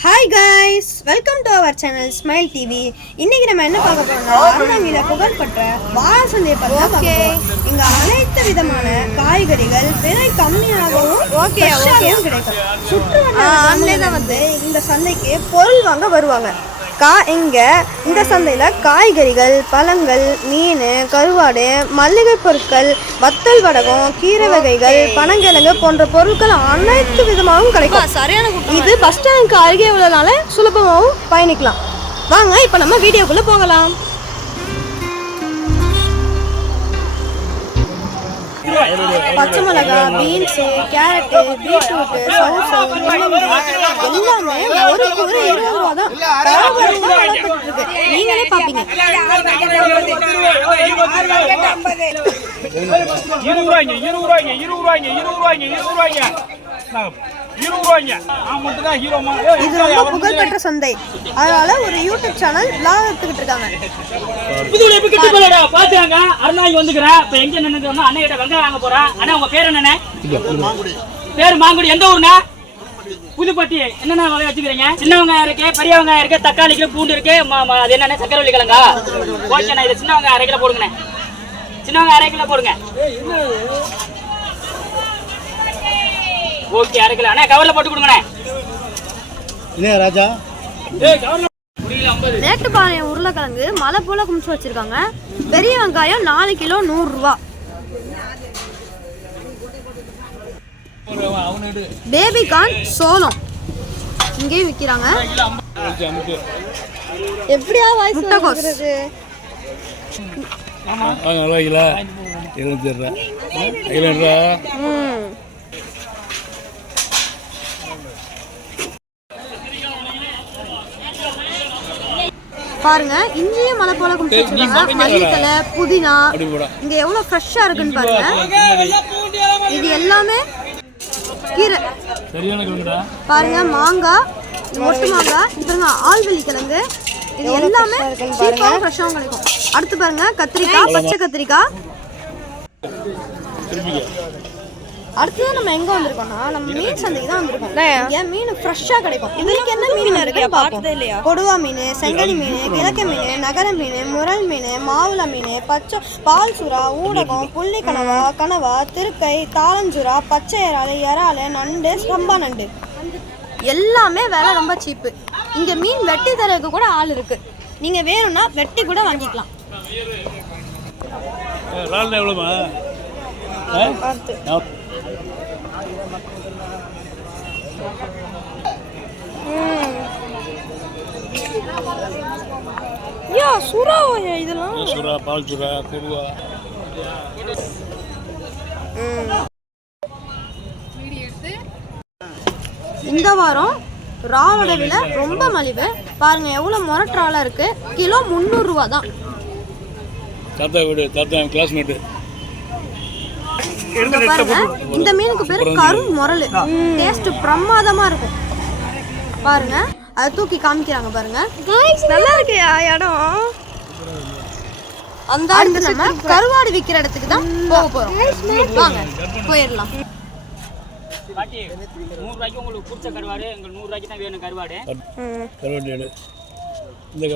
Hi guys welcome to our channel smile TV இன்னைக்கு நம்ம என்ன பார்க்க போறோம்னா அறந்தாங்கில புகழ்பெற்ற வாழை சந்தையை பற்றி இங்க அனைத்து விதமான காய்கறிகள் விலை கம்மியாகவும் கிடைக்கும். சுற்றுவட்டார வந்து இந்த சந்தைக்கு பொருள் வாங்க வருவாங்க. கா இங்க இந்த சந்தையில காய்கறிகள் பழங்கள் மீன் கருவாடு மல்லிகை பொருட்கள் வத்தல் வடகம் கீரை வகைகள் பனங்கிழங்கு போன்ற பொருட்கள் அனைத்து விதமாகவும் கிடைக்கும். சரியான இது பஸ் ஸ்டாண்டுக்கு அருகே உள்ளனால சுலபமாகவும் பயணிக்கலாம். வாங்க இப்போ நம்ம வீடியோக்குள்ள போகலாம். பச்சை மிளகா பீன்ஸு கேரட்டு பீட்ரூட்டு சவுசு முள்ளங்கி எல்லாமே ஒரு ஒரு இருபது ரூபா தான். இருக்கு நீங்களே பார்ப்பீங்க. இருபது ரூபாய்ங்க இருபது ரூபாய்ங்க இருபது ரூபாய்ங்க இருபது ரூபாய்ங்க இருபது ரூபாய்ங்க. இது ரொம்ப புகழ்பெற்ற சந்தை. அதனால ஒரு யூடியூப் சேனல் லாக் எடுத்துக்கிட்டு இருக்காங்க. புதுல எப்படி கிட்ட போலடா அருணாகி வந்துக்கிறேன் இப்ப எங்க நின்னுக்கிறோம் அண்ணன் கிட்ட வெங்காயம் வாங்க போறேன் அண்ணா உங்க பேர் என்னண்ணே? பேர் மாங்குடி. எந்த ஊர்ண்ணே? புதுப்பட்டி. என்னென்ன வகை வச்சுக்கிறீங்க? சின்ன வெங்காயம் இருக்கு பெரிய வெங்காயம் இருக்கு தக்காளி இருக்கு. பூண்டு இருக்கு அது என்னண்ணே? சக்கரவள்ளி கிழங்கா? ஓகேண்ணா இது சின்ன வெங்காயம் அரை கிலோ போடுங்கண்ணே. சின்ன வெங்காயம் அரை கிலோ போடுங்க. ஓகே அரை கிலோ. அண்ணா கவர்ல போட்டு கொடுங்கண்ணே. என்ன ராஜா? மேட்டுப்பாளையம் உருளைக்கிழங்கு மலை போல குமிச்சு வச்சிருக்காங்க. பெரிய வெங்காயம் நாலு கிலோ நூறுரூவா பேபிகார்ன் சோளம். இங்கேயும் விற்கிறாங்க எப்படியா வாய்ஸ் முட்டைகோஸ் இருபத்தி ரூபா. கிலோ ரூபா. பாருங்க இஞ்சியும் மலை போல குமிச்சு வச்சிருக்காங்க. மல்லித்தலை புதினா இங்க எவ்வளவு ஃப்ரெஷ்ஷா இருக்குன்னு பாருங்க. இது எல்லாமே கீரை. பாருங்க மாங்காய் ஒட்டு மாங்காய் பாருங்க ஆள்வெளி கிழங்கு. இது எல்லாமே சீப்பாகவும் ஃப்ரெஷ்ஷாகவும் கிடைக்கும். அடுத்து பாருங்க கத்திரிக்காய் பச்சை கத்திரிக்காய். அடுத்தது நம்ம எங்க வந்திருக்கோம்னா நம்ம மீன் சந்தைக்கு தான் வந்திருக்கோம். இங்க மீன் ஃப்ரெஷ்ஷா கிடைக்கும். இதுக்கு என்ன மீன் இருக்கு பார்த்ததே இல்லையா? கொடுவா மீன் செங்கனி மீன் கிழக்க மீன் நகர மீன் முரல் மீன் மாவுள மீன் பச்சை பால் சுறா ஊடகம் புள்ளி கனவா கனவா திருக்கை தாளஞ்சுறா பச்சை இறால் இறால் நண்டு சம்பா நண்டு. எல்லாமே விலை ரொம்ப சீப்பு இங்க மீன் வெட்டி தரதுக்கு கூட ஆள் இருக்கு. நீங்க வேணும்னா வெட்டி கூட வாங்கிக்கலாம். எவ்வளோமா யா சுறா இதெல்லாம்? சுறா பால் சுறா குருவா இந்த வாரம் ராவோட விலை ரொம்ப மலிவு. பாருங்க எவ்வளவு முரட்டால இருக்கு. கிலோ முந்நூறுரூவா தான். தாத்தா வீடு தாத்தா கிளாஸ்மேட்டு பாருங்க. இந்த மீனுக்கு பேர் கரும் முரல் டேஸ்ட் பிரமாதமா இருக்கும். பாருங்க. அதை தூக்கி காமிக்கிறாங்க பாருங்க. நல்லா இருக்கு இடம். அந்த அடுத்து நம்ம கருவாடு விற்கிற இடத்துக்கு தான் போக போறோம். வாங்க போயிடலாம். பாட்டி நூறு ரூபாய்க்கு உங்களுக்கு பிடிச்ச கருவாடு எங்களுக்கு நூறு ரூபாய்க்கு தான் வேணும் கருவாடு. கருவாட்டு எடு இந்த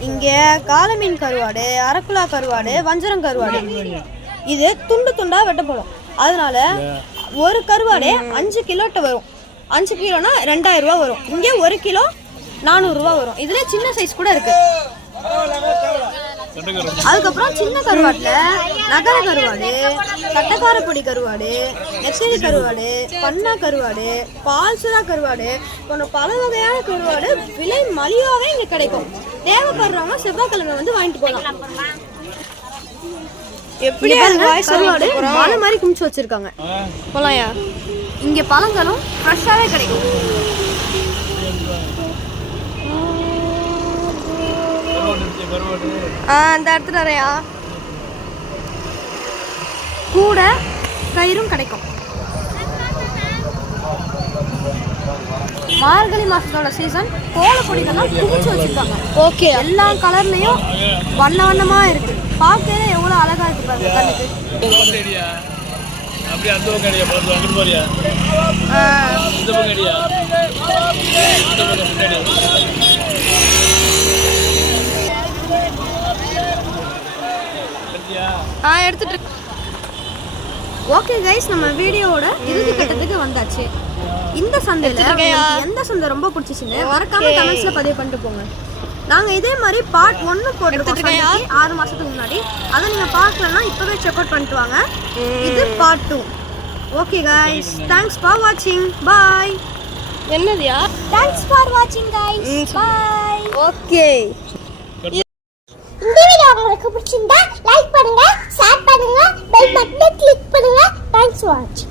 இங்க காலமீன் கருவாடு அரக்குலா கருவாடு வஞ்சரம் கருவாடு இது துண்டு துண்டா வெட்டப்படும் அதனால ஒரு கருவாடே அஞ்சு கிலோட்ட வரும் அஞ்சு கிலோனா ரெண்டாயிரம் ரூபா வரும் இங்க ஒரு கிலோ நானூறு ரூபா வரும் இதுல சின்ன சைஸ் கூட இருக்கு அதுக்கப்புறம் சின்ன கருவாட்டுல நகர கருவாடு தட்டக்காரப்பொடி கருவாடு நெத்தலி கருவாடு பண்ணா கருவாடு பால்சுரா கருவாடு போன்ற பல வகையான கருவாடு விலை மலிவாவே இங்க கிடைக்கும். தேவைப்படுறவங்க செவ்வாய்க்கிழமை வந்து வாங்கிட்டு போகலாம். எப்படி கருவாடு மலை மாதிரி குமிச்சு வச்சிருக்காங்க. போலாயா? இங்க பழங்களும் ஃப்ரெஷ்ஷாவே கிடைக்கும். ஆ அந்த இடத்துல நிறையா. கூட கயிறும் கிடைக்கும். மார்கழி மாசத்தோட சீசன் கோலப்பொடிகள்லாம் குமிச்சு வச்சிருக்காங்க. ஓகே எல்லா கலர்லயும் வண்ண வண்ணமா இருக்கு. பார்க்கவே எவ்வளவு அழகா இருக்கு பாருங்க கண்ணுக்கு அப்படியே அந்த பக்கம் அடியா பார்த்து அங்கிட்டு பாரியா இந்த பக்கம் இந்த பக்கம் முன்னாடி ஆ எடுத்துட்டு ஓகே கைஸ் நம்ம வீடியோவோட இறுதி கட்டத்துக்கு வந்தாச்சு. இந்த சந்தையில எந்த சந்தை ரொம்ப பிடிச்சிச்சுன்னு மறக்காம கமெண்ட்ஸ்ல பதிவு பண்ணிட்டு போங்க. நாங்க இதே மாதிரி பார்ட் ஒன்னு போட்டுருக்கோம் ஆறு மாசத்துக்கு முன்னாடி அதை நீங்க பார்க்கலன்னா இப்பவே செக் அவுட் பண்ணிட்டு வாங்க. இது part two okay guys thanks for வாட்சிங் பாய் என்னதுயா? தேங்க்ஸ் ஃபார் வாட்சிங் கைஸ் பை ஓகே இந்த வீடியோ உங்களுக்கு பிடிச்சிருந்தா லைக் பண்ணுங்க. பெல் பட்டனை கிளிக் பண்ணுங்க. தேங்க்ஸ் ஃபார் வாட்சிங்